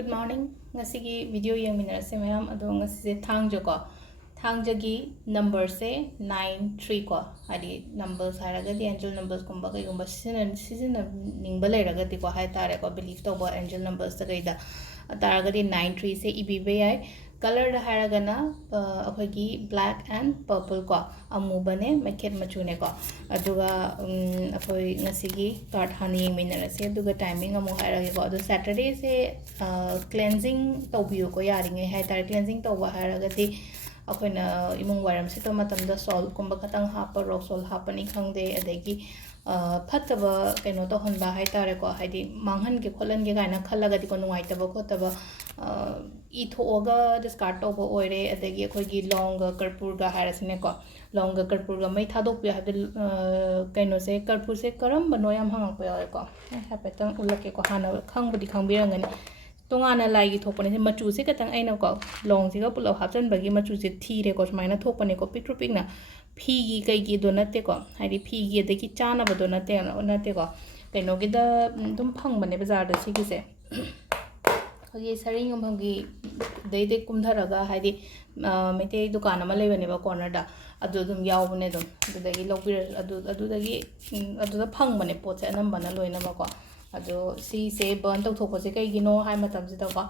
Good morning. Ngasigi video yang minarase mayam ado ngasi thangjo ko. Thangjagi number se 93 ko. Adi numbers haraga di angel numbers kumba kai kumba season ningba leraga di ko hai tare ko believe to ba angel numbers ta kai da taraga di 93 se ibb ai color da haraga na akhagi black and purple ko amubane maket machune ko aduga akhoi ngasigi card hani minarase aduga timing amu haraga ko adu Saturday se cleansing tobiyo ko yaringe hai tare cleansing to ba haraga di अखोना इमुंग वारम से तो मतम the salt कुंभ खतंग हाप rock salt हापनी खंगदे अदगी फतब कनो तो हनबा हाय तारे को हाइदि मांगहन के खोलन के गाना खलगदि को नुवाइतब खोतब इ थोगा डिस्कार्ड तोबो ओइरे अदगी अखोगी लौंग कर्पूर गा हारसने को लौंग कर्पूर गा मै थादोक पे हाबे कनो से कर्पूर से करम बनो याम हंग पे ओइ को हापेतंग उलके को हाना खंगबदि खंबिरंगने तोंगाना लाइगी थोपने मचू से कतंग अइना को लौंग से पुल हापचन बगी मचू से थीरे को सुमाइना थोपने को पिक्ट्रु पिकना फीगी कईगी दो नते को हाइदि फीगी अदगी चानाब दो नते को कइनोगिदा दुम फंगबने बाजार द सिगिसे खगे सरिंग हमगी देदे कुमधरगा हाइदि मेते दुकान अमा लेबनेबा कॉर्नर दा अदु दुम यावबने दुम अदुदगी लोबिर अदुदगी अदुदा फंगबने पोचे अनंबना लोइनबा को अदो सी से बर्न तौथोपसे कईगिनो हाय मतमसिदको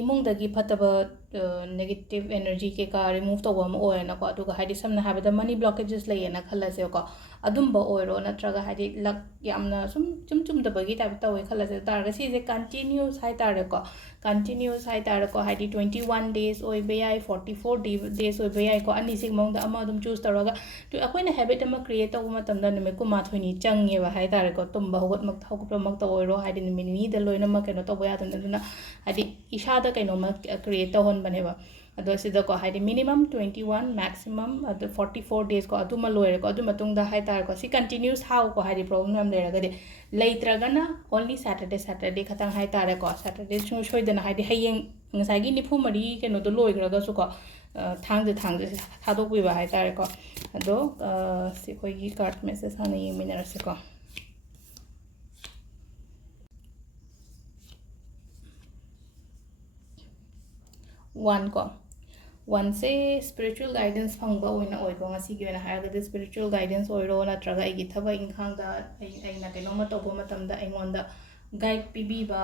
इमुंगदगी फतब नेगेटिव एनर्जी के का रिमूव तौबम ओयनको अदुगा हाइदि समना हाबदा मनी ब्लॉकेजेस लेयना खलसेको अदुंबा ओइरो नत्रगा हाइदि लक यामना चुमदबगी टाइप तौवे खलसे तारगा सीजे कंटिन्यूस हाय तारको कंटिन्यूस हाय तारको हाइदि 21 डेज ओइबे याय 44 डेज ओइबे याय को अनी सिग मोंग दा अमा दुम चूज तौरगा तो अखोइना हैबिट अमा क्रिएट तौब मतमदा नमे कुमा थोइनी चंगेबा हाय तारको तुंबा होगत मक थौगप मक तौइरो हाइदि निमिनी द लोइना मक केनो तौबा यादना हाइदि इशादा कइनो मक क्रिएट तौहन बनेबा अदो सिदको हाइदि मिनिमम 21 मैक्सिमम अदो 44 डेज को अदुमा लोइरेको अदु मतुंगदा हाय तारको सी कंटिन्यूस हाउ को हाइदि प्रॉब्लम हम लेरगदि लेत्रगना ओनली सैटरडे खतंग हाय तारको सैटरडे सोइदना हाइदि हयेंग ngसागी निफु मरी केनो दो लोइग्रगा सुको थांग थादोकबिबा हाय तारको अदो सि खोइगी कार्ड मेसेज हाना येमिनरसेको वन को वन से स्पिरिचुअल गाइडेंस फंगबा ओइना ओइबो ngasi ओइना हारगदि स्पिरिचुअल गाइडेंस ओइरो नत्रगा एगी थबा इंखांगदा अइना केनोमा तौबो मतमदा अइंगोंदा गाइड पिबीबा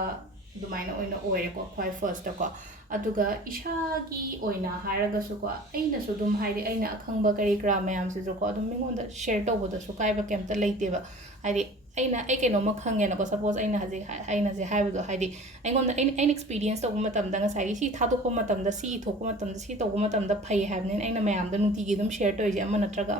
दुमाइना ओइना ओइरेको ख्वाइ फर्स्ट को अदुगा इशागी ओइना हारगसुको अइनासु दुम हाइदि अइना अखंगबा करी क्रा मयाम सिजुको अदुम मिंगोंदा शेयर तौबोदसु काइबा केमता लेइतेबा हाइदि अइना ए केनोमा खंगेनको सपोज अइना हजे अइना जे हाइबदो हाइदि अइंगोंदा अइना एक्सपीरियंस तौबो मतमदा ngसागी सी थादोको मतमदा सी थोको मतमदा सी तौबो मतमदा फै हाइबने अइना मयामदा नुतिगी दुम शेयर तोइजे अमा नत्रगा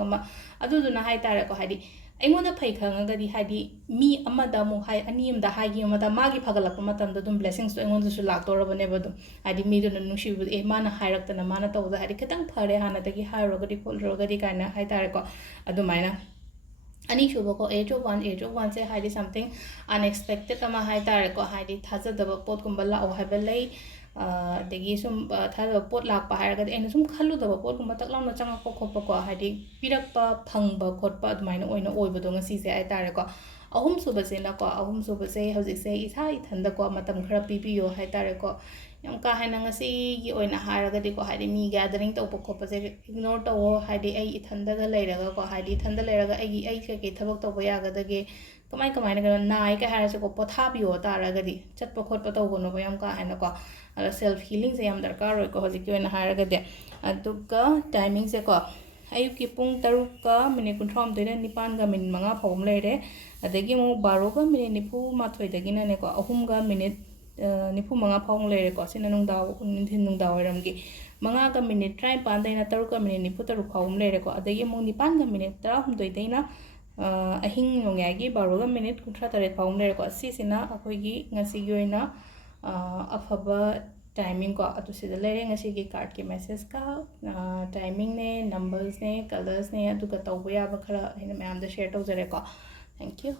अमा अदुदुना हाइ तारेको हाइदि अइंगोंदा फै खंगगदि हाइदि मी अमदा मु हाइ अनियमदा हाइगी अमदा मागी फगलप मतमदा दुम ब्लेसिंग्स तो अइंगोंदसु लाक्तोरबनेबा दुम हाइदि मीदुना नुसिबु ए माना हाइरक्तना माना तौदा हाइदि खतंग फरे हानादगी हाइरोगदि खोलरोगदि काइना हाइ तारेको अदुमाइना अनि शुबको एज ऑफ वन से हाइदि समथिंग अनएक्सपेक्टेड अमा हाइ तारेको हाइदि थाजदब पोट कुंबा लाओ हाइबा लई अदगी सुम थाजदब पोट लाकपा हाइरगदि एना सुम खल्लुदब पोट कुंबा तकलाउना चंगकपा खोपको हाइदि पिरकपा फंगबा खोटपा अदुमाइना ओइना ओइबदो ngasi से हाइ तारेको अहुम सुबसेना को अहुम सुबसे हजिक से इसा इथंदको मतम खरा पिपियो हाइ तारेको यम का हाइना ngasi gi oina haragadi ko haidi mi gathering to pokko pase ignore to haidi ai ithanda ga leiraga ko haidi ithanda leiraga ai ke thabak to boya ga dage kamai na nai ka harase ko potha biyo taragadi chatpa khotpa to gono yam ka haina ko self healing se yam darkar roi ko hojik oina haragade aduga timing se ko ayuk ki pung 3 ka minute 39 9 ga minute 5 phom leire adagi mu 12 ga minute 9 dagi na ne ko 3 ga minute निफु मंगा फाउंग लेरेको सिना नुंगदाव निथिन नुंगदाव रमगी मंगा का minute 35 दैना 3 का minute निफु 3 फाउंग लेरेको अदगी मु 9 का minute 13 दैना अहिंग नोंयागी 12 का minute 38 फाउंग लेरेको सिसिना अखोइगी ngasiगी ओइना अफबा timing को अतुसिदा लेरे ngasiगी कार्ड के मैसेज का टाइमिंग ने नंबर्स ने कलर्स ने अदुगा तौबा याबा खरा हिना मयाम द शेयर तौजरेको थैंक यू